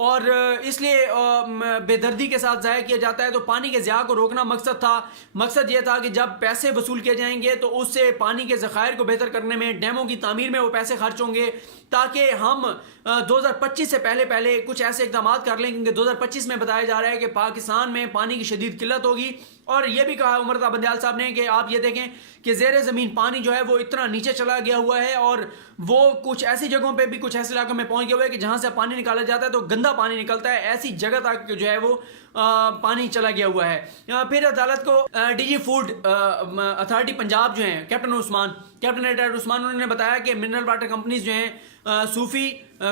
اور اس لیے بے دردی کے ساتھ ضائع کیا جاتا ہے. تو پانی کے ضیاع کو روکنا مقصد تھا. مقصد یہ تھا کہ جب پیسے وصول کیے جائیں گے تو اس سے پانی کے ذخائر کو بہتر کرنے میں, ڈیموں کی تعمیر میں وہ پیسے خرچ ہوں گے, تاکہ ہم 2025 سے پہلے کچھ ایسے اقدامات کر لیں, کیونکہ 2025 میں بتایا جا رہا ہے کہ پاکستان میں پانی کی شدید قلت ہوگی. اور یہ بھی کہا عمر رضا بندیال صاحب نے کہ آپ یہ دیکھیں کہ زیر زمین پانی جو ہے وہ اتنا نیچے چلا گیا ہوا ہے, اور وہ کچھ ایسی جگہوں پہ بھی, کچھ ایسے علاقوں میں پہنچ گیا ہوا ہے کہ جہاں سے پانی نکالا جاتا ہے تو گندا پانی نکلتا ہے, ایسی جگہ تک جو ہے وہ پانی چلا گیا ہوا ہے. پھر عدالت کو D G food authority Punjab جو ہیں کیپٹن عثمان انہوں نے بتایا کہ منرل واٹر کمپنیز جو ہیں صوفی,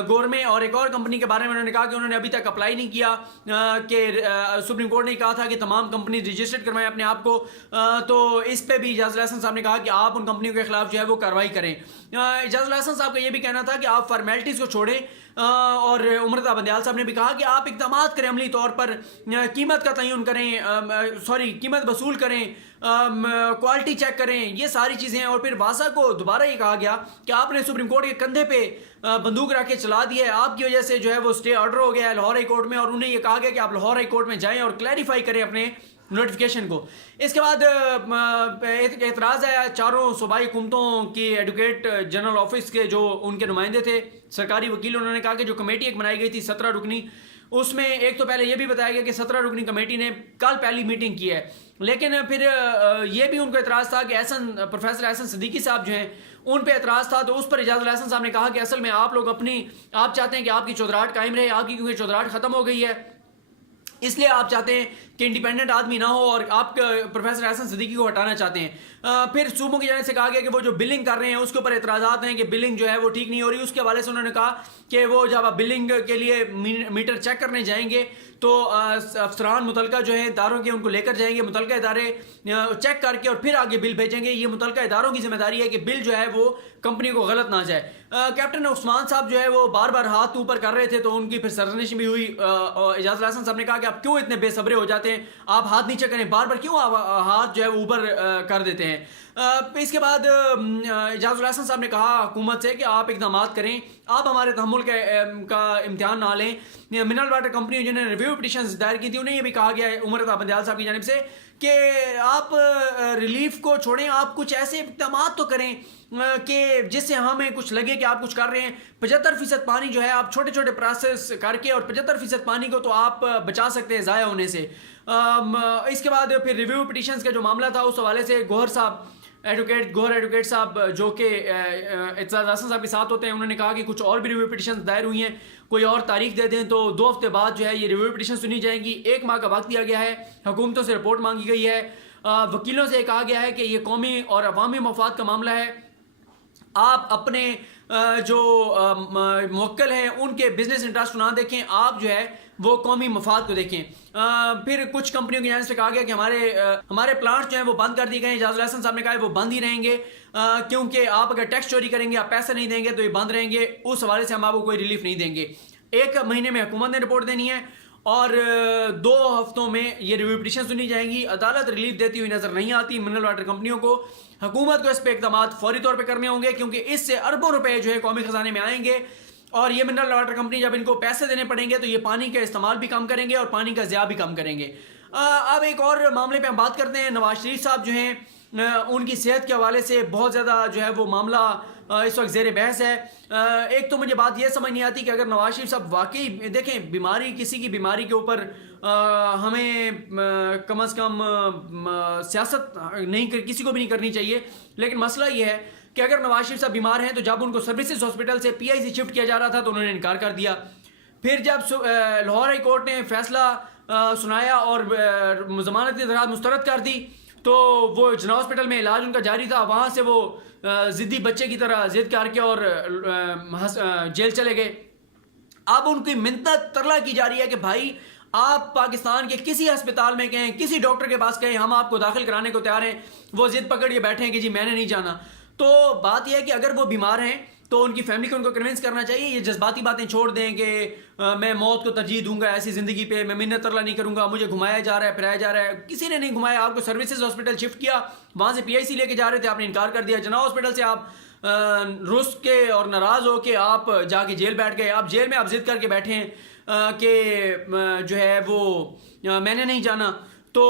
گورمے اور ایک اور کمپنی کے بارے میں انہوں نے کہا کہ انہوں نے ابھی تک اپلائی نہیں کیا, کہ سپریم کورٹ نے کہا تھا کہ تمام کمپنی رجسٹرڈ کروائیں اپنے آپ کو. تو اس پہ بھی اعجاز الحسن صاحب نے کہا کہ آپ ان کمپنیوں کے خلاف جو ہے وہ کارروائی کریں. اعجاز الحسن صاحب کا یہ بھی کہنا تھا کہ آپ فارمیلٹیز کو چھوڑیں, اور عمر رضا بندیال صاحب نے بھی کہا کہ آپ اقدامات کریں عملی طور پر, قیمت کا تعین کریں, قیمت وصول کریں, کوالٹی چیک کریں, یہ ساری چیزیں. اور پھر واسا کو دوبارہ یہ کہا گیا کہ آپ نے سپریم کورٹ کے کندھے پہ بندوق رکھ کے چلا دی ہے, آپ کی وجہ سے جو ہے وہ اسٹے آرڈر ہو گیا ہے لاہور ہائی کورٹ میں, اور انہیں یہ کہا گیا کہ آپ لاہور ہائی کورٹ میں جائیں اور کلیریفائی کریں اپنے نوٹیفیکیشن کو. اس کے بعد اعتراض ہے چاروں صوبائی حکومتوں کی ایڈوکیٹ جنرل آفس کے جو ان کے نمائندے تھے, سرکاری وکیل, انہوں نے کہا کہ جو کمیٹی ایک بنائی گئی تھی 17 رکنی, اس میں ایک تو پہلے یہ بھی بتایا گیا کہ 17 رکنی کمیٹی نے کل پہلی میٹنگ کی ہے, لیکن پھر یہ بھی ان کو اعتراض تھا کہ پروفیسر احسن صدیقی صاحب جو ہیں ان پہ اعتراض تھا. تو اس پر اعجاز الحسن صاحب نے کہا کہ اصل میں آپ لوگ آپ چاہتے ہیں کہ آپ کی چودراہٹ قائم رہے, آپ کی کیونکہ چودراہٹ ختم ہو گئی ہے, اس لیے آپ چاہتے ہیں کہ انڈیپینڈنٹ آدمی نہ ہو, اور آپ پروفیسر احسن صدیقی کو ہٹانا چاہتے ہیں. پھر صوبوں کی جانب سے کہا گیا کہ وہ جو بلنگ کر رہے ہیں اس کے اوپر اعتراضات ہیں کہ بلنگ جو ہے وہ ٹھیک نہیں ہو رہی. اس کے حوالے سے انہوں نے کہا کہ وہ جب آپ بلنگ کے لیے میٹر چیک کرنے جائیں گے تو افسران متعلقہ جو ہیں اداروں کے ان کو لے کر جائیں گے, متعلقہ ادارے چیک کر کے اور پھر آگے بل بھیجیں گے. یہ متعلقہ اداروں کی ذمہ داری ہے کہ بل جو ہے وہ کمپنی کو غلط نہ جائے. کیپٹن عثمان صاحب جو ہے وہ بار بار ہاتھ اوپر کر رہے تھے, تو ان کی پھر سرزنش بھی ہوئی. اعجاز الحسن صاحب نے کہا کہ آپ کیوں اتنے بے صبرے ہو جاتے ہیں, آپ ہاتھ نیچے کریں, بار بار کیوں آپ ہاتھ جو ہے وہ اوپر کر دیتے ہیں. اس کے بعد اعجاز الحسن صاحب نے کہا حکومت سے کہ آپ اقدامات کریں, آپ ہمارے تحمل کا امتحان نہ لیں. منرل واٹر کمپنی جنہوں نے ریویو پٹیشنز دائر کی تھی, انہیں یہ بھی کہا گیا ہے عمر رضا بندیال صاحب کی جانب سے کہ آپ ریلیف کو چھوڑیں, آپ کچھ ایسے اقدامات تو کریں کہ جس سے ہمیں کچھ لگے کہ آپ کچھ کر رہے ہیں. 75% پانی جو ہے آپ چھوٹے چھوٹے پروسیس کر کے, اور 75% پانی کو تو آپ بچا سکتے ہیں ضائع ہونے سے. اس کے بعد پھر ریویو پٹیشنز کا جو معاملہ تھا اس حوالے سے گوہر ایڈوکیٹ صاحب جو کہ اعجاز حسن صاحب کے ساتھ ہوتے ہیں, انہوں نے کہا کہ کچھ اور بھی ریویو پٹیشنز دائر ہوئی ہیں, کوئی اور تاریخ دے دیں تو 2 ہفتے بعد جو ہے یہ ریویو پٹیشن سنی جائیں گی. 1 ماہ کا وقت دیا گیا ہے, حکومتوں سے رپورٹ مانگی گئی ہے, وکیلوں سے کہا گیا ہے کہ یہ قومی اور عوامی مفاد کا معاملہ ہے, آپ اپنے جو موکل ہیں ان کے بزنس انٹرسٹ نہ دیکھیں, آپ جو ہے وہ قومی مفاد کو دیکھیں. پھر کچھ کمپنیوں کی جانب سے کہا گیا کہ ہمارے پلانٹ جو ہیں وہ بند کر دیے گئے ہیں. اعجاز الحسن صاحب نے کہا ہے وہ بند ہی رہیں گے, کیونکہ آپ اگر ٹیکس چوری کریں گے, آپ پیسے نہیں دیں گے تو یہ بند رہیں گے. اس حوالے سے ہم آپ کو کوئی ریلیف نہیں دیں گے. 1 مہینے میں حکومت نے رپورٹ دینی ہے, اور 2 ہفتوں میں یہ ریویو پٹیشن سنی جائیں گی. عدالت ریلیف دیتی ہوئی نظر نہیں آتی منرل واٹر کمپنیوں کو. حکومت کو اس پہ اقدامات فوری طور پہ کرنے ہوں گے, کیونکہ اس سے اربوں روپے جو ہے قومی خزانے میں آئیں گے, اور یہ منرل واٹر کمپنی جب ان کو پیسے دینے پڑیں گے تو یہ پانی کا استعمال بھی کم کریں گے اور پانی کا ضیاع بھی کم کریں گے. اب ایک اور معاملے پہ ہم بات کرتے ہیں. نواز شریف صاحب جو ہیں ان کی صحت کے حوالے سے بہت زیادہ جو ہے وہ معاملہ اس وقت زیر بحث ہے. ایک تو مجھے بات یہ سمجھ نہیں آتی کہ اگر نواز شریف صاحب واقعی دیکھیں بیماری, کسی کی بیماری کے اوپر ہمیں کم از کم سیاست کسی کو بھی نہیں کرنی چاہیے, لیکن مسئلہ یہ ہے کہ اگر نواز شریف صاحب بیمار ہیں تو جب ان کو سروسز ہاسپٹل سے PIC شفٹ کیا جا رہا تھا تو انہوں نے انکار کر دیا. پھر جب لاہور ہائی کورٹ نے فیصلہ سنایا اور ضمانت کی درخواست مسترد کر دی تو وہ جناح ہاسپٹل میں علاج ان کا جاری تھا, وہاں سے وہ ضدی بچے کی طرح ضد کر کے اور جیل چلے گئے. اب ان کی منت ترلا کی جا رہی ہے کہ بھائی آپ پاکستان کے کسی ہسپتال میں کہیں, کسی ڈاکٹر کے پاس کہیں, ہم آپ کو داخل کرانے کو تیار ہیں. وہ ضد پکڑ کے بیٹھے ہیں کہ جی میں نے نہیں جانا. تو بات یہ ہے کہ اگر وہ بیمار ہیں تو ان کی فیملی کو ان کو کنونس کرنا چاہیے, یہ جذباتی باتیں چھوڑ دیں کہ میں موت کو ترجیح دوں گا ایسی زندگی پہ, میں منت ترلا نہیں کروں گا, مجھے گھمایا جا رہا ہے, پھرایا جا رہا ہے. کسی نے نہیں گھمایا, آپ کو سروسز ہاسپٹل شفٹ کیا, وہاں سے PIC لے کے جا رہے تھے, آپ نے انکار کر دیا. جناح ہاسپٹل سے آپ رس کے اور ناراض ہو کے آپ جا کے جیل بیٹھ گئے. آپ جیل میں آپ ضد کر کے بیٹھے ہیں کہ جو ہے وہ میں نے نہیں جانا. تو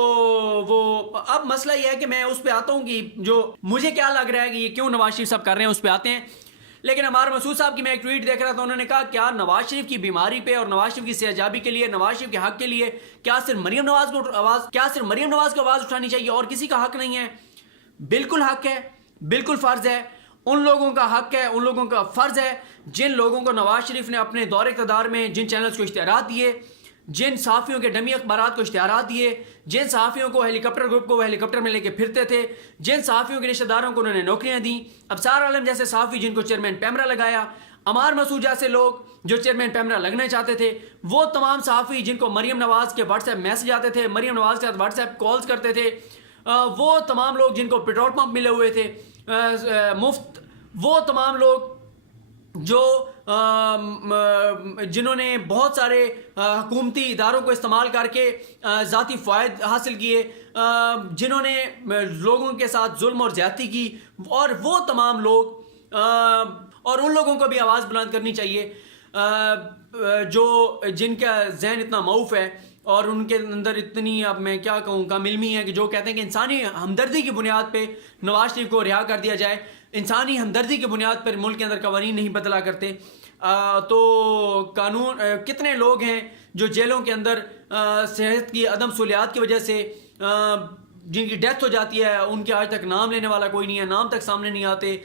وہ اب مسئلہ یہ ہے کہ میں اس پہ آتا ہوں کہ جو مجھے کیا لگ رہا ہے کہ یہ کیوں نواز شریف صاحب کر رہے ہیں اس پہ آتے ہیں. لیکن عمار مسعود صاحب کی میں ایک ٹویٹ دیکھ رہا تھا, انہوں نے کہا کیا نواز شریف کی بیماری پہ اور نواز شریف کی صحتیابی کے لیے, نواز شریف کے حق کے لیے کیا صرف مریم نواز کو آواز اٹھانی چاہیے اور کسی کا حق نہیں ہے؟ بالکل حق ہے, بالکل فرض ہے. ان لوگوں کا حق ہے, ان لوگوں کا فرض ہے جن لوگوں کو نواز شریف نے اپنے دور اقتدار میں جن چینلز کو اشتہارات دیے, جن صحافیوں کے ڈمی اخبارات کو اشتہارات دیے, جن صحافیوں کو ہیلی کاپٹر گروپ کو وہ ہیلی کاپٹر میں لے کے پھرتے تھے, جن صحافیوں کے رشتہ داروں کو انہوں نے نوکریاں دیں, ابصار عالم جیسے صحافی جن کو چیئرمین پیمرا لگایا, عمار مسعود جیسے لوگ جو چیئرمین پیمرا لگنا چاہتے تھے, وہ تمام صحافی جن کو مریم نواز کے واٹس ایپ میسج آتے تھے, مریم نواز کے ساتھ واٹس ایپ کالز کرتے تھے, وہ تمام لوگ جن کو پیٹرول پمپ ملے ہوئے تھے مفت, وہ تمام لوگ جو جنہوں نے بہت سارے حکومتی اداروں کو استعمال کر کے ذاتی فوائد حاصل کیے, جنہوں نے لوگوں کے ساتھ ظلم اور زیادتی کی, اور وہ تمام لوگ اور ان لوگوں کو بھی آواز بلند کرنی چاہیے جو جن کا ذہن اتنا معوف ہے اور ان کے اندر اتنی, اب میں کیا کہوں, کم علمی ہے کہ جو کہتے ہیں کہ انسانی ہمدردی کی بنیاد پہ نواز شریف کو رہا کر دیا جائے. انسانی ہمدردی کی بنیاد پر ملک کے اندر قوانین نہیں بدلا کرتے. تو قانون کتنے لوگ ہیں جو جیلوں کے اندر صحت کی عدم سہولیات کی وجہ سے جن کی ڈیتھ ہو جاتی ہے, ان کے آج تک نام لینے والا کوئی نہیں ہے, نام تک سامنے نہیں آتے.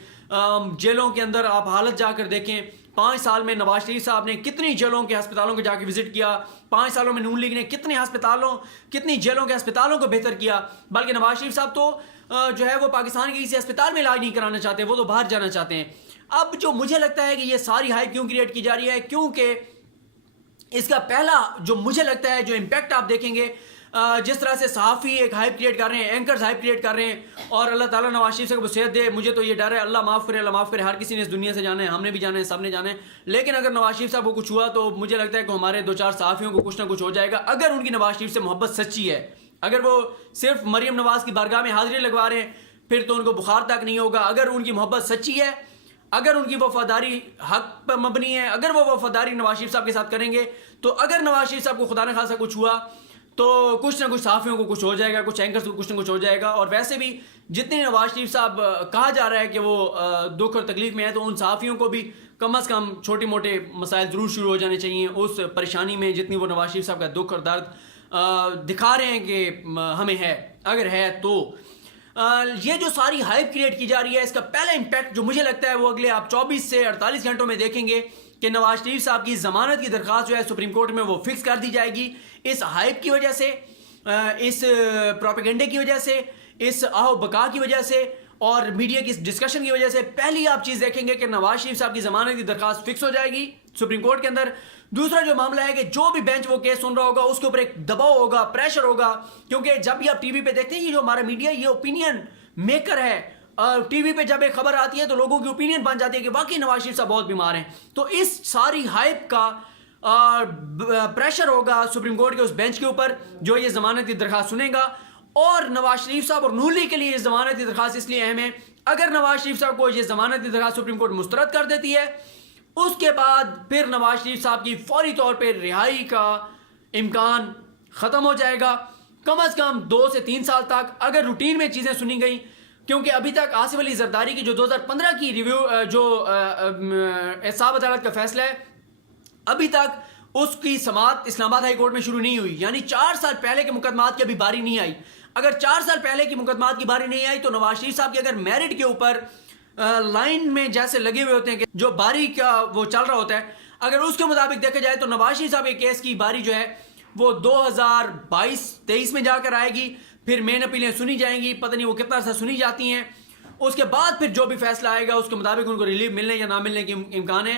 جیلوں کے اندر آپ حالت جا کر دیکھیں, 5 سال میں نواز شریف صاحب نے کتنی جیلوں کے ہسپتالوں کو جا کے وزٹ کیا, 5 سالوں میں نون لیگ نے کتنی جیلوں کے ہسپتالوں کو بہتر کیا. بلکہ نواز شریف صاحب تو جو ہے وہ پاکستان کے کسی ہسپتال میں علاج نہیں کرانا چاہتے, وہ تو باہر جانا چاہتے ہیں. اب جو مجھے لگتا ہے کہ یہ ساری ہائپ کیوں کریٹ کی جا رہی ہے, کیونکہ اس کا پہلا جو مجھے لگتا ہے جو امپیکٹ آپ دیکھیں گے, جس طرح سے صحافی ایک ہائپ کریٹ کر رہے ہیں, اینکرز ہائپ کریٹ کر رہے ہیں, اور اللہ تعالیٰ نواز شریف کو صحت دے, مجھے تو یہ ڈر ہے, اللہ معاف کرے, ہر کسی نے اس دنیا سے جانا ہے, ہم نے بھی جانا ہے, سب نے جانا ہے. لیکن اگر نواز شریف صاحب کو کچھ ہوا تو مجھے لگتا ہے کہ ہمارے 2-4 صحافیوں کو کچھ نہ کچھ ہو جائے گا, اگر ان کی نواز شریف سے محبت سچی ہے. اگر وہ صرف مریم نواز کی بارگاہ میں حاضری لگوا رہے ہیں پھر تو ان کو بخار تک نہیں ہوگا. اگر ان کی محبت سچی ہے, اگر ان کی وفاداری حق پر مبنی ہے, اگر وہ وفاداری نواز شریف صاحب کے ساتھ کریں گے, تو اگر نواز شریف صاحب کو خدا نہ خاصا کچھ ہوا تو کچھ نہ کچھ صحافیوں کو کچھ ہو جائے گا, کچھ اینکرز کو کچھ نہ کچھ ہو جائے گا. اور ویسے بھی جتنے نواز شریف صاحب کہا جا رہا ہے کہ وہ دکھ اور تکلیف میں ہے, تو ان صحافیوں کو بھی کم از کم چھوٹے موٹے مسائل ضرور شروع ہو جانے چاہیے اس پریشانی میں جتنی وہ نواز شریف صاحب کا دکھ اور درد دکھا رہے ہیں کہ ہمیں ہے, اگر ہے تو. یہ جو ساری ہائپ کریٹ کی جا رہی ہے, اس کا پہلا امپیکٹ جو مجھے لگتا ہے وہ اگلے آپ 24 سے 48 گھنٹوں میں دیکھیں گے کہ نواز شریف صاحب کی ضمانت کی درخواست جو ہے سپریم کورٹ میں وہ فکس کر دی جائے گی. اس ہائپ کی وجہ سے, اس پروپیگنڈے کی وجہ سے, اس آہو بقا کی وجہ سے اور میڈیا کی ڈسکشن کی وجہ سے پہلی آپ چیز دیکھیں گے کہ نواز شریف صاحب کی ضمانت کی درخواست فکس ہو جائے گی سپریم کورٹ کے اندر. دوسرا جو معاملہ ہے کہ جو بھی بینچ وہ کیس سن رہا ہوگا اس کے اوپر ایک دباؤ ہوگا, پریشر ہوگا, کیونکہ جب بھی آپ ٹی وی پہ دیکھتے ہیں یہ جو ہمارا میڈیا یہ اوپینین میکر ہے, ٹی وی پہ جب ایک خبر آتی ہے تو لوگوں کی اوپینین بن جاتی ہے کہ واقعی نواز شریف صاحب بہت بیمار ہیں. تو اس ساری ہائپ کا پریشر ہوگا سپریم کورٹ کے اس بینچ کے اوپر جو یہ ضمانت کی درخواست سنے گا. اور نواز شریف صاحب اور نون لیگ کے لیے یہ ضمانت کی درخواست اس لیے اہم ہے, اگر نواز شریف صاحب کو یہ ضمانت کی درخواست سپریم کورٹ مسترد کر دیتی ہے, اس کے بعد پھر نواز شریف صاحب کی فوری طور پہ رہائی کا امکان ختم ہو جائے گا, کم از کم 2 سے 3 سال تک, اگر روٹین میں چیزیں سنی گئیں. کیونکہ ابھی تک آصف علی زرداری کی جو 2015 کی ریویو جو احتساب عدالت کا فیصلہ ہے, ابھی تک اس کی سماعت اسلام آباد ہائی کورٹ میں شروع نہیں ہوئی. یعنی 4 سال پہلے کے مقدمات کی ابھی باری نہیں آئی. اگر 4 سال پہلے کی مقدمات کی باری نہیں آئی تو نواز شریف صاحب کی اگر میرٹ کے اوپر لائن میں جیسے لگے ہوئے ہوتے ہیں کہ جو باری کا وہ چل رہا ہوتا ہے, اگر اس کے مطابق دیکھا جائے تو نواز شریف صاحب کے کیس کی باری جو ہے وہ 2022-23 میں جا کر آئے گی. پھر مین اپیلیں سنی جائیں گی, پتہ نہیں وہ کتنا عرصہ سنی جاتی ہیں. اس کے بعد پھر جو بھی فیصلہ آئے گا اس کے مطابق ان کو ریلیف ملنے یا نہ ملنے کے امکان ہے.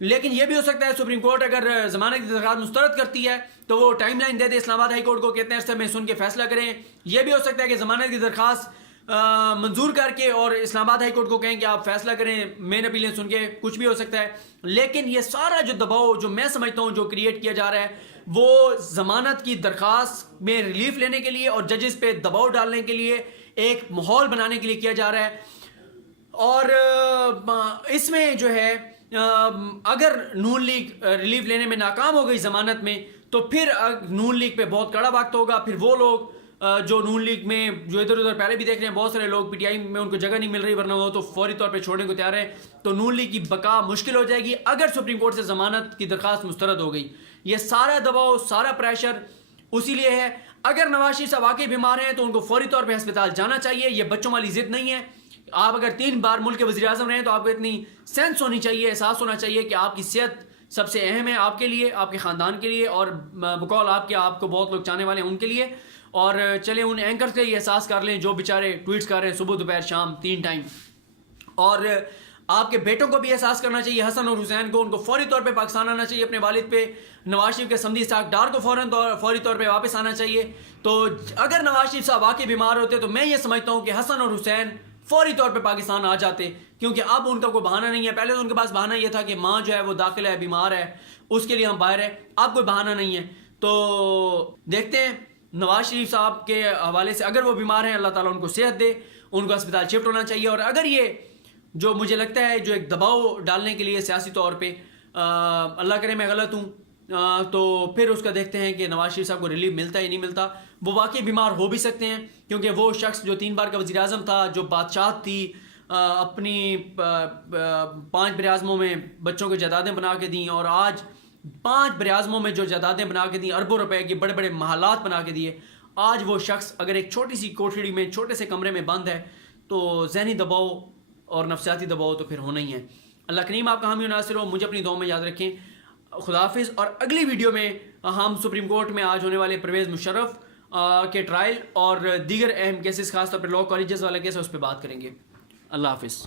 لیکن یہ بھی ہو سکتا ہے سپریم کورٹ اگر ضمانت کی درخواست مسترد کرتی ہے تو وہ ٹائم لائن دے دے اسلام آباد ہائی کورٹ کو, کتنے عرصے میں سن کے فیصلہ کریں. یہ بھی ہو سکتا ہے کہ ضمانت کی درخواست منظور کر کے اور اسلام آباد ہائی کورٹ کو کہیں کہ آپ فیصلہ کریں, مین اپیلیں سن کے, کچھ بھی ہو سکتا ہے. لیکن یہ سارا جو دباؤ جو میں سمجھتا ہوں جو کریٹ کیا جا رہا ہے وہ ضمانت کی درخواست میں ریلیف لینے کے لیے اور ججز پہ دباؤ ڈالنے کے لیے, ایک ماحول بنانے کے لیے کیا جا رہا ہے. اور اس میں جو ہے اگر نون لیگ ریلیف لینے میں ناکام ہو گئی ضمانت میں تو پھر نون لیگ پہ بہت کڑا وقت ہوگا. پھر وہ لوگ جو نون لیگ میں جو ادھر ادھر پہلے بھی دیکھ رہے ہیں بہت سارے لوگ پی ٹی آئی میں ان کو جگہ نہیں مل رہی ورنہ وہ تو فوری طور پہ چھوڑنے کو تیار ہے, تو نون لیگ کی بقا مشکل ہو جائے گی اگر سپریم کورٹ سے ضمانت کی درخواست مسترد ہو گئی. یہ سارا دباؤ سارا پریشر اسی لیے ہے. اگر نواز شریف صاحب واقعی بیمار ہیں تو ان کو فوری طور پہ ہسپتال جانا چاہیے. یہ بچوں والی ضد نہیں ہے. آپ اگر 3 بار ملک کے وزیر اعظم رہے ہیں تو آپ کو اتنی سینس ہونی چاہیے, احساس ہونا چاہیے کہ آپ کی صحت سب سے اہم ہے آپ کے لیے, آپ کے خاندان کے لیے, اور بقول آپ کے آپ کو بہت لوگ چاہنے والے ہیں ان کے لیے. اور چلیں ان اینکر سے یہ احساس کر لیں جو بیچارے ٹویٹس کر رہے ہیں صبح دوپہر شام 3 ٹائم. اور آپ کے بیٹوں کو بھی احساس کرنا چاہیے, حسن اور حسین کو, ان کو فوری طور پہ پاکستان آنا چاہیے. اپنے والد پہ نواز شریف کے سمدھی اسحاق ڈار کو فوری طور پہ واپس آنا چاہیے. تو اگر نواز شریف صاحب واقعی بیمار ہوتے تو میں یہ سمجھتا ہوں کہ حسن اور حسین فوری طور پہ پاکستان آ جاتے, کیونکہ اب ان کا کوئی بہانہ نہیں ہے. پہلے تو ان کے پاس بہانہ یہ تھا کہ ماں جو ہے وہ داخل ہے, بیمار ہے, اس کے لیے ہم باہر ہیں. اب کوئی بہانہ نہیں ہے. تو دیکھتے ہیں نواز شریف صاحب کے حوالے سے, اگر وہ بیمار ہیں اللہ تعالیٰ ان کو صحت دے, ان کو اسپتال شفٹ ہونا چاہیے. اور اگر یہ جو مجھے لگتا ہے جو ایک دباؤ ڈالنے کے لیے سیاسی طور پہ, اللہ کرے میں غلط ہوں, تو پھر اس کا دیکھتے ہیں کہ نواز شریف صاحب کو ریلیف ملتا ہے یا نہیں ملتا. وہ واقعی بیمار ہو بھی سکتے ہیں کیونکہ وہ شخص جو 3 بار کا وزیر اعظم تھا, جو بادشاہت تھی, اپنی 5 براعظموں میں بچوں کو جائیدادیں بنا کے دیں, اور آج 5 براعظموں میں جو جائیدادیں بنا کے دیں, اربوں روپے کے بڑے بڑے محلات بنا کے دیے, آج وہ شخص اگر ایک چھوٹی سی کوٹھڑی میں چھوٹے سے کمرے میں بند ہے تو ذہنی دباؤ اور نفسیاتی دباؤ تو پھر ہونا ہی ہے. اللہ کریم آپ کا حامی و ناصر ہو. مجھے اپنی دعاؤں میں یاد رکھیں. خدا حافظ. اور اگلی ویڈیو میں ہم سپریم کورٹ میں آج ہونے والے پرویز مشرف کے ٹرائل اور دیگر اہم کیسز, خاص طور پر لاء کالجز والا کیس ہے, اس پہ بات کریں گے. اللہ حافظ.